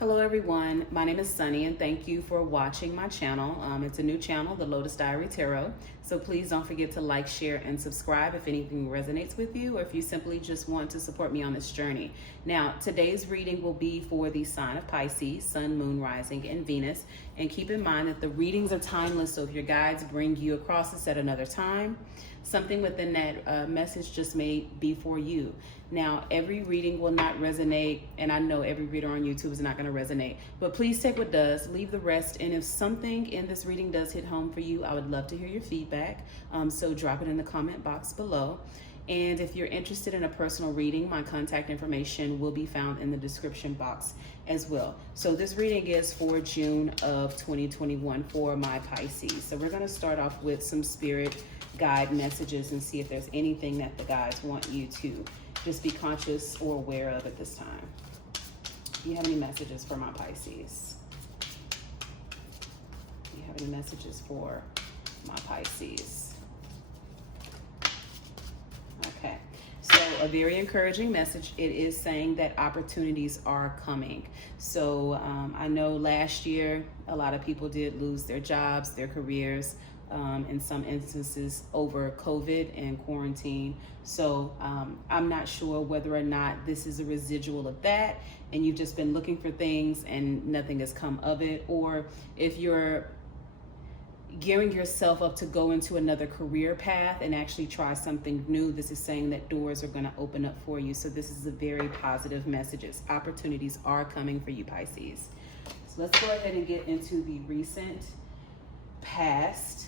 Hello everyone, my name is Sunny and thank you for watching my channel. It's a new channel, the Lotus Diary Tarot. So please don't forget to like, share, and subscribe if anything resonates with you or if you simply just want to support me on this journey. Now, today's reading will be for the sign of Pisces, Sun, Moon, Rising, and Venus. And keep in mind that the readings are timeless, so if your guides bring you across this at another time, something within that message just may be for you. Now, every reading will not resonate, and I know every reader on YouTube is not going to resonate, but please take what does, leave the rest, and if something in this reading does hit home for you, I would love to hear your feedback, so drop it in the comment box below. And if you're interested in a personal reading, my contact information will be found in the description box as well. So this reading is for June of 2021 for my Pisces. So we're going to start off with some spirit guide messages and see if there's anything that the guides want you to just be conscious or aware of at this time. Do you have any messages for my Pisces? Do you have any messages for my Pisces? Okay, so a very encouraging message. It is saying that opportunities are coming. So I know last year a lot of people did lose their jobs, their careers, in some instances over COVID and quarantine. So I'm not sure whether or not this is a residual of that and you've just been looking for things and nothing has come of it, or if you're gearing yourself up to go into another career path and actually try something new. This is saying that doors are going to open up for you. So this is a very positive message. Opportunities are coming for you, Pisces. So let's go ahead and get into the recent past.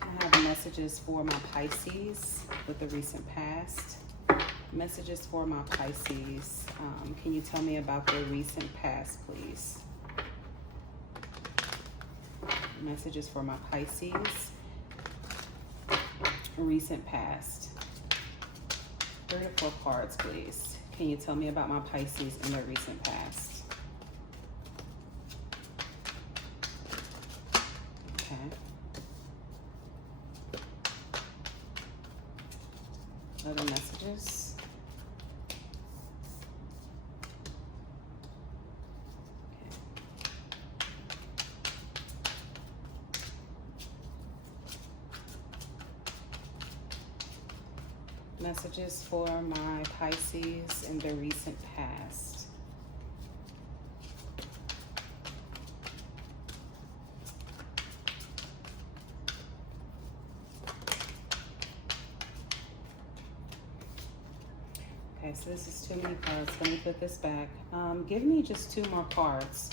I have messages for my Pisces with the recent past. Messages for my Pisces. Can you tell me about their recent past, please? Messages for my Pisces. Recent past. 3 to 4 cards, please. Can you tell me about my Pisces in their recent past? Okay. Other messages. Messages for my Pisces in the recent past. Okay, so this is too many cards. Let me put this back. Give me just 2 more cards.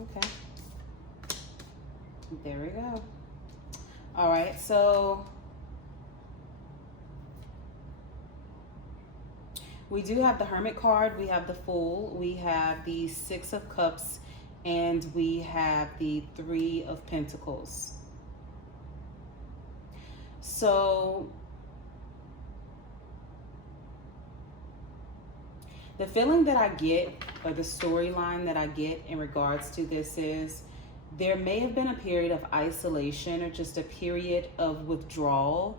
Okay. There we go. All right, so we do have the Hermit card, we have the Fool, we have the 6 of Cups, and we have the 3 of Pentacles. So the feeling that I get, or the storyline that I get in regards to this is, there may have been a period of isolation or just a period of withdrawal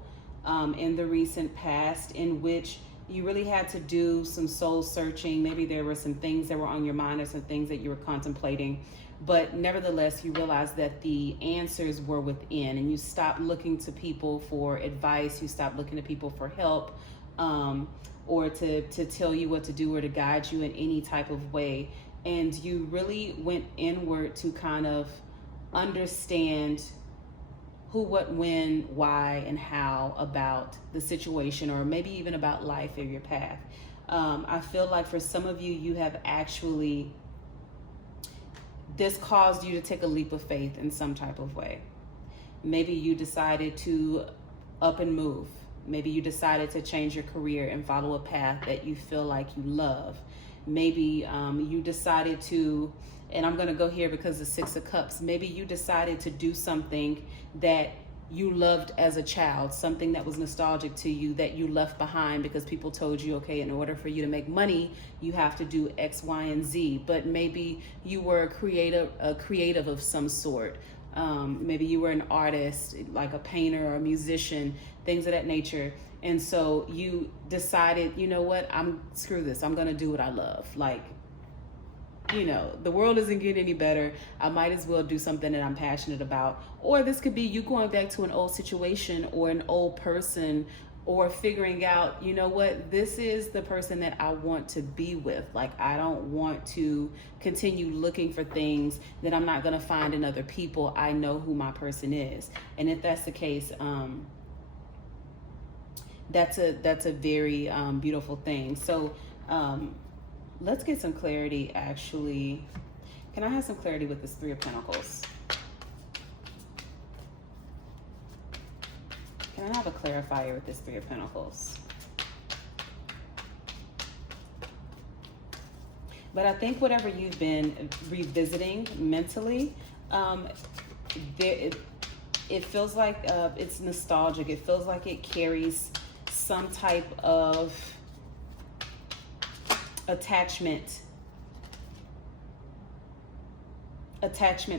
in the recent past in which you really had to do some soul searching. Maybe there were some things that were on your mind or some things that you were contemplating, but nevertheless, you realized that the answers were within and you stopped looking to people for advice. You stopped looking to people for help or to tell you what to do or to guide you in any type of way. And you really went inward to kind of understand who, what, when, why, and how about the situation, or maybe even about life or your path. I feel like for some of you, you have actually, this caused you to take a leap of faith in some type of way. Maybe you decided to up and move. Maybe you decided to change your career and follow a path that you feel like you love. Maybe you decided to, and I'm going to go here because the 6 of Cups, maybe you decided to do something that you loved as a child, something that was nostalgic to you that you left behind because people told you, okay, in order for you to make money, you have to do X, Y, and Z. But maybe you were a creative of some sort. Maybe you were an artist, like a painter or a musician, things of that nature. And so you decided, you know what, screw this. I'm going to do what I love. Like, you know, the world isn't getting any better. I might as well do something that I'm passionate about. Or this could be you going back to an old situation or an old person, or figuring out, you know what, this is the person that I want to be with. Like, I don't want to continue looking for things that I'm not going to find in other people. I know who my person is. And if that's the case, that's a very beautiful thing. So let's get some clarity. Actually, can I have some clarity with this Three of Pentacles? Can I have a clarifier with this Three of Pentacles? But I think whatever you've been revisiting mentally, it feels like it's nostalgic. It feels like it carries some type of attachment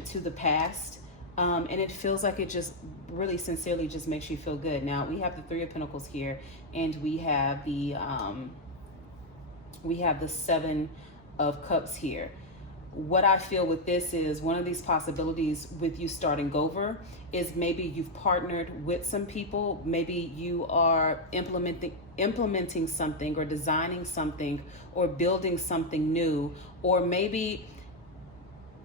to the past, and it feels like it just really sincerely just makes you feel good. Now we have the Three of Pentacles here, and we have the Seven of Cups here. What I feel with this is one of these possibilities with you starting over is maybe you've partnered with some people. Maybe you are implementing something or designing something or building something new, or maybe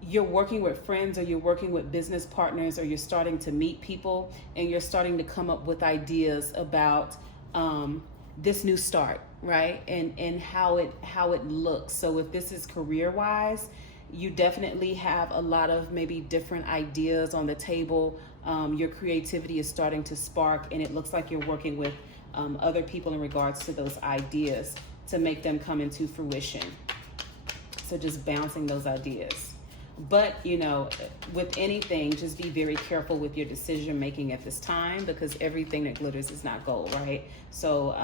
you're working with friends, or you're working with business partners, or you're starting to meet people and you're starting to come up with ideas about this new start, right? And how it looks. So if this is career-wise, you definitely have a lot of maybe different ideas on the table. Your creativity is starting to spark, and it looks like you're working with other people in regards to those ideas to make them come into fruition. So just bouncing those ideas. But, you know, with anything, just be very careful with your decision making at this time, because everything that glitters is not gold, right? So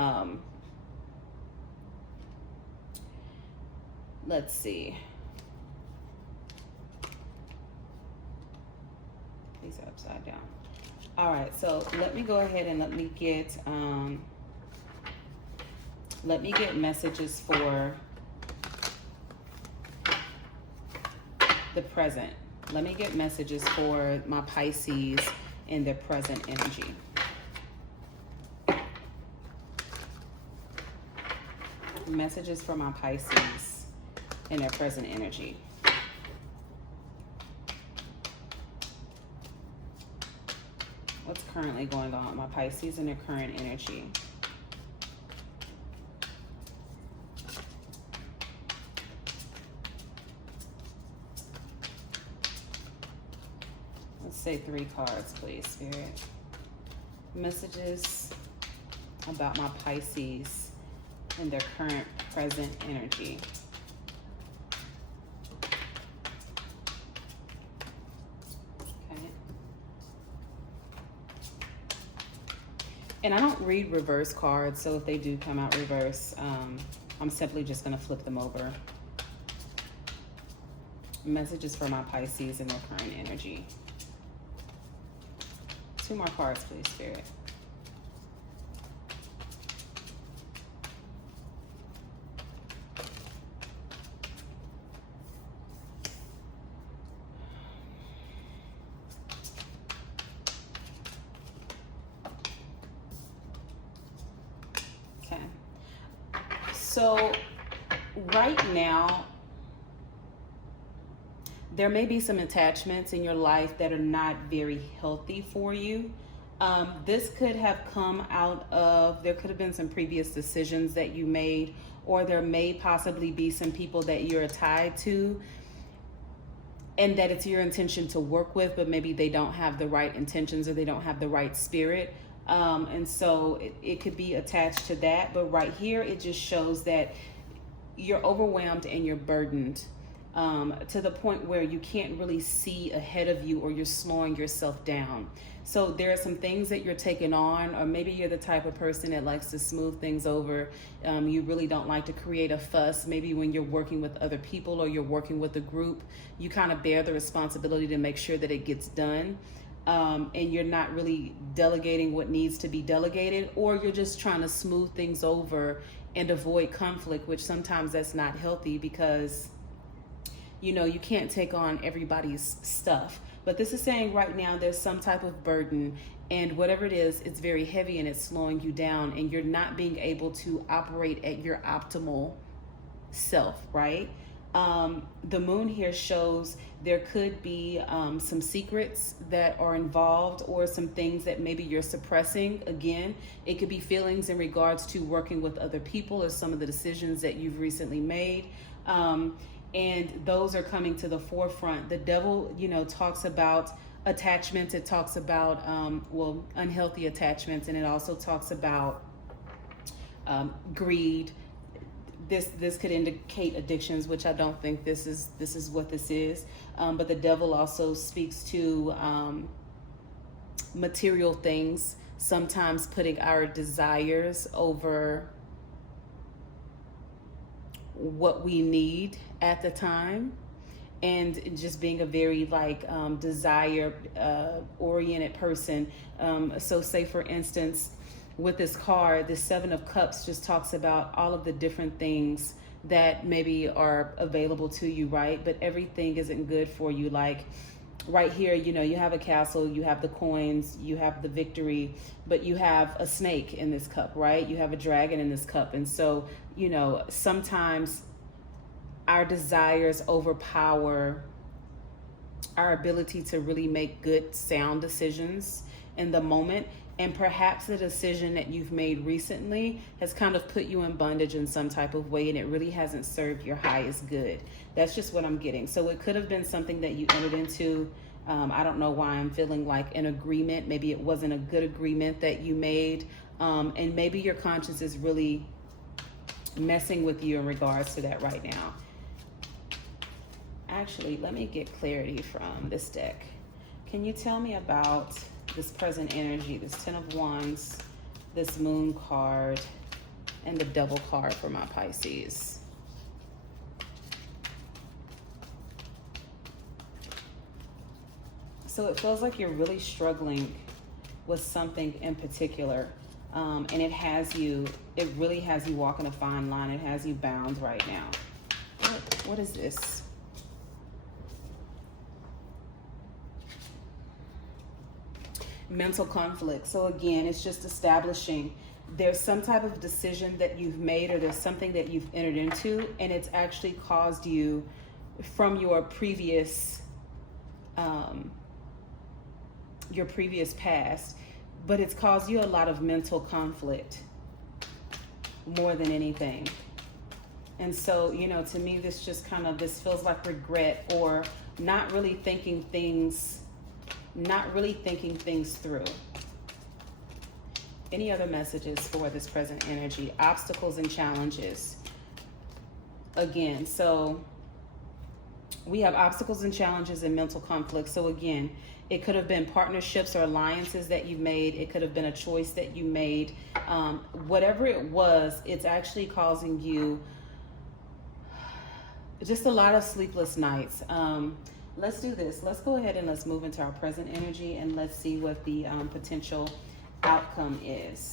let's see. These are upside down. All right, so let me go ahead and let me get messages for the present. Let me get messages for my Pisces in their present energy. Messages for my Pisces in their present energy. What's currently going on with my Pisces in their current energy? Let's say 3 cards, please, Spirit. Messages about my Pisces in their current present energy. And I don't read reverse cards, so if they do come out reverse, I'm simply just going to flip them over. Messages for my Pisces in their current energy. 2 more cards, please, Spirit. So right now, there may be some attachments in your life that are not very healthy for you. This could have come out of, there could have been some previous decisions that you made, or there may possibly be some people that you're tied to and that it's your intention to work with, but maybe they don't have the right intentions or they don't have the right spirit. And so it could be attached to that. But right here, it just shows that you're overwhelmed and you're burdened. to the point where you can't really see ahead of you, or you're slowing yourself down. So there are some things that you're taking on, or maybe you're the type of person that likes to smooth things over. You really don't like to create a fuss. Maybe when you're working with other people or you're working with a group, you kind of bear the responsibility to make sure that it gets done. And you're not really delegating what needs to be delegated, or you're just trying to smooth things over and avoid conflict, which sometimes that's not healthy, because you can't take on everybody's stuff. But this is saying right now there's some type of burden, and whatever it is, it's very heavy and it's slowing you down, and you're not being able to operate at your optimal self, right? The moon here shows there could be some secrets that are involved, or some things that maybe you're suppressing. Again, it could be feelings in regards to working with other people, or some of the decisions that you've recently made. And those are coming to the forefront. The devil, talks about attachments. It talks about, unhealthy attachments. And it also talks about greed. This could indicate addictions, which I don't think this is what this is. But the devil also speaks to material things, sometimes putting our desires over what we need at the time, and just being a very desire oriented person. So say for instance, with this card, the 7 of Cups just talks about all of the different things that maybe are available to you, right? But everything isn't good for you. Like right here, you have a castle, you have the coins, you have the victory, but you have a snake in this cup, right? You have a dragon in this cup. And so, sometimes our desires overpower our ability to really make good, sound decisions in the moment. And perhaps the decision that you've made recently has kind of put you in bondage in some type of way, and it really hasn't served your highest good. That's just what I'm getting. So it could have been something that you entered into. I don't know why I'm feeling like an agreement. Maybe it wasn't a good agreement that you made. And maybe your conscience is really messing with you in regards to that right now. Actually, let me get clarity from this deck. Can you tell me about this present energy, this 10 of Wands, this moon card, and the devil card for my Pisces? So it feels like you're really struggling with something in particular. And it really has you walking a fine line. It has you bound right now. What is this? Mental conflict. So again, it's just establishing there's some type of decision that you've made, or there's something that you've entered into, and it's actually caused you from your previous past, but it's caused you a lot of mental conflict more than anything. And so, to me, this feels like regret, or not really thinking things through. Any other messages for this present energy? Obstacles and challenges. Again, so we have obstacles and challenges and mental conflict. So again, it could have been partnerships or alliances that you made. It could have been a choice that you made. Whatever it was, it's actually causing you just a lot of sleepless nights. Let's do this. Let's go ahead and let's move into our present energy, and let's see what the potential outcome is.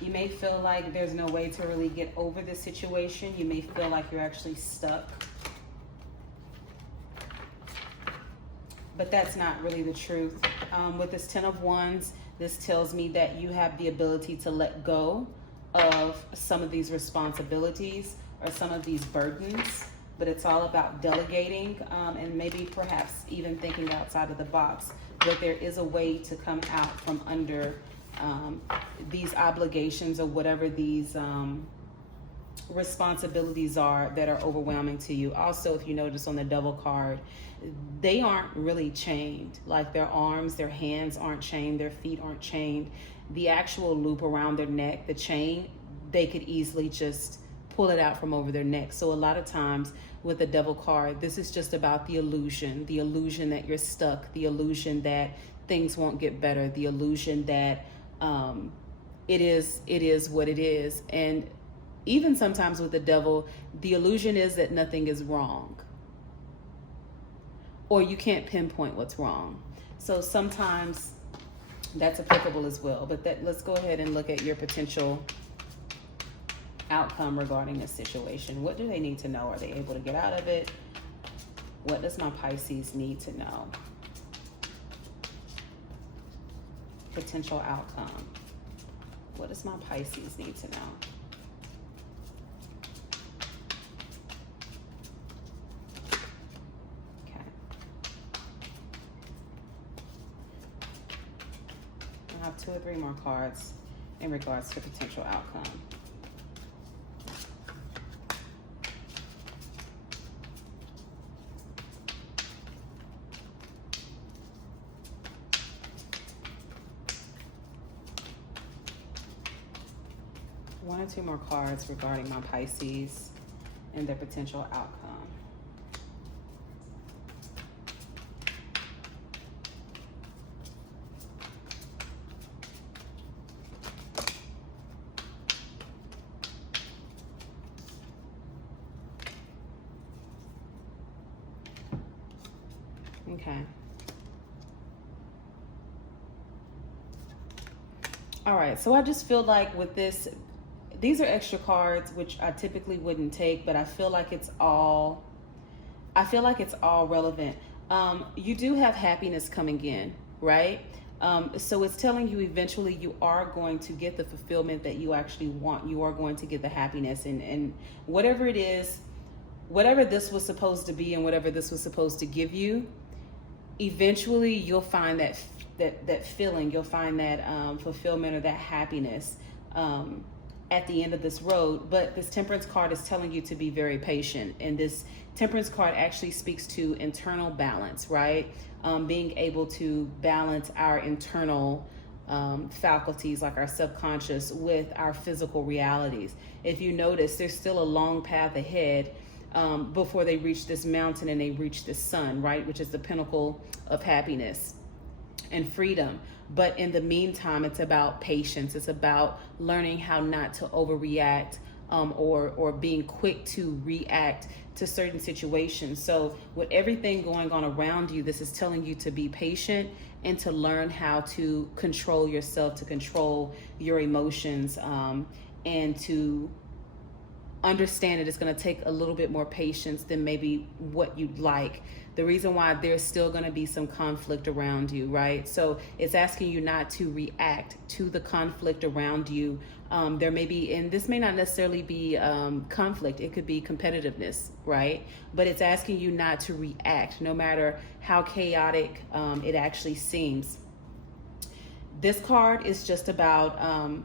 You may feel like there's no way to really get over this situation. You may feel like you're actually stuck. But that's not really the truth. With this 10 of Wands, this tells me that you have the ability to let go of some of these responsibilities or some of these burdens, but it's all about delegating and maybe perhaps even thinking outside of the box, that there is a way to come out from under these obligations or whatever these responsibilities are that are overwhelming to you. Also, if you notice on the Devil card, they aren't really chained. Like their arms, their hands aren't chained, their feet aren't chained. the actual loop around their neck, the chain, they could easily just pull it out from over their neck. So a lot of times with the Devil card, this is just about the illusion that you're stuck, the illusion that things won't get better, the illusion that it is what it is. And even sometimes with the Devil, the illusion is that nothing is wrong, or you can't pinpoint what's wrong. So sometimes that's applicable as well. But let's go ahead and look at your potential outcome regarding this situation. What do they need to know? Are they able to get out of it? What does my Pisces need to know? Potential outcome. What does my Pisces need to know? Okay. I have 2 or 3 more cards in regards to potential outcome. One or 2 more cards regarding my Pisces and their potential outcome. Okay. All right, so I just feel like with this, these are extra cards, which I typically wouldn't take, but I feel like it's all relevant. You do have happiness coming in, right? So it's telling you eventually you are going to get the fulfillment that you actually want. You are going to get the happiness, and whatever it is, whatever this was supposed to be and whatever this was supposed to give you, eventually you'll find that feeling, you'll find that fulfillment or that happiness at the end of this road. But this Temperance card is telling you to be very patient, and this Temperance card actually speaks to internal balance, right? Being able to balance our internal faculties, like our subconscious, with our physical realities. If you notice, there's still a long path ahead before they reach this mountain and they reach the sun, right? Which is the pinnacle of happiness and freedom. But in the meantime, it's about patience. It's about learning how not to overreact or being quick to react to certain situations. So with everything going on around you, this is telling you to be patient and to learn how to control yourself, to control your emotions, and to understand that it's going to take a little bit more patience than maybe what you'd like. The reason why there's still going to be some conflict around you, right? So it's asking you not to react to the conflict around you. There may be, and this may not necessarily be conflict, it could be competitiveness, right? But it's asking you not to react, no matter how chaotic it actually seems. This card is just about,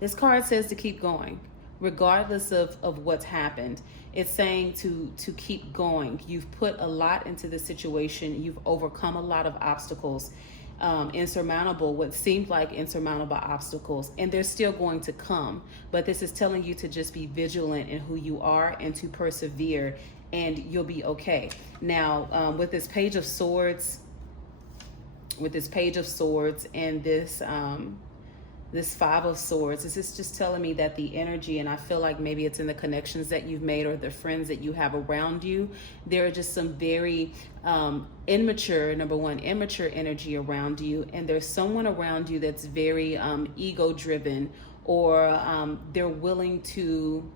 this card says to keep going, regardless of what's happened. It's saying to keep going. You've put a lot into the situation. You've overcome a lot of obstacles, what seemed like insurmountable obstacles, and they're still going to come. But this is telling you to just be vigilant in who you are and to persevere, and you'll be okay. Now, with this Page of Swords, and this Five of Swords, this is just telling me that the energy, and I feel like maybe it's in the connections that you've made or the friends that you have around you, there are just some very immature energy around you, and there's someone around you that's very ego driven, or they're willing to,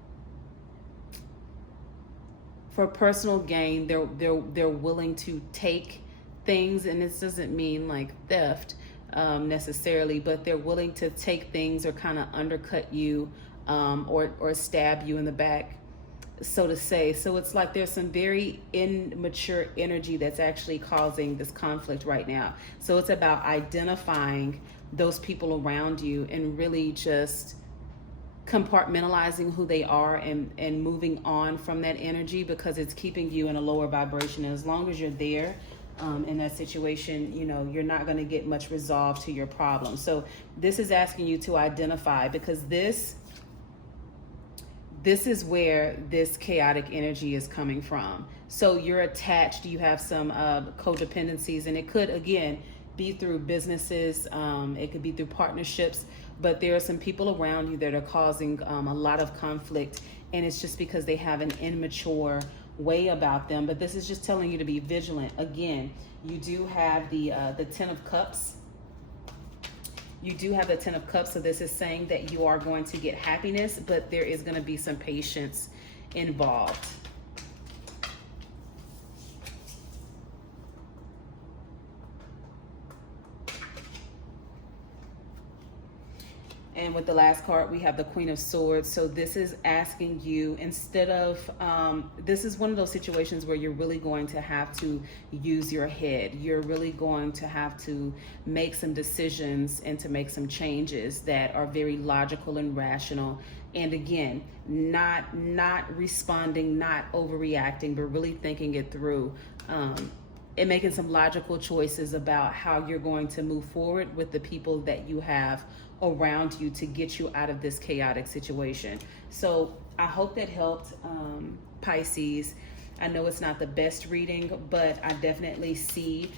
for personal gain, they're willing to take things, and this doesn't mean like theft necessarily, but they're willing to take things or kind of undercut you, or stab you in the back, so to say. So it's like there's some very immature energy that's actually causing this conflict right now. So it's about identifying those people around you and really just compartmentalizing who they are and moving on from that energy, because it's keeping you in a lower vibration. And as long as you're there, in that situation, you know, you're not going to get much resolve to your problem. So this is asking you to identify, because this is where this chaotic energy is coming from. So you're attached, you have some codependencies, and it could, again, be through businesses, it could be through partnerships, but there are some people around you that are causing a lot of conflict, and it's just because they have an immature way about them. But this is just telling you to be vigilant. Again, you do have the Ten of Cups. You do have the Ten of Cups, so this is saying that you are going to get happiness, but there is going to be some patience involved. And with the last card, we have the Queen of Swords. So this is asking you, instead of, this is one of those situations where you're really going to have to use your head. You're really going to have to make some decisions and to make some changes that are very logical and rational. And again, not responding, not overreacting, but really thinking it through. And making some logical choices about how you're going to move forward with the people that you have around you to get you out of this chaotic situation. So I hope that helped, Pisces. I know it's not the best reading, but I definitely see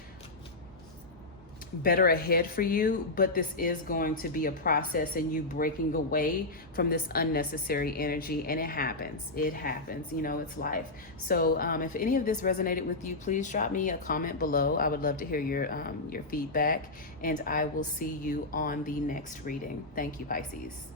better ahead for you. But this is going to be a process, and you breaking away from this unnecessary energy, and it happens, you know, it's life. So if any of this resonated with you, please drop me a comment below. I would love to hear your feedback, and I will see you on the next reading. Thank you, Pisces.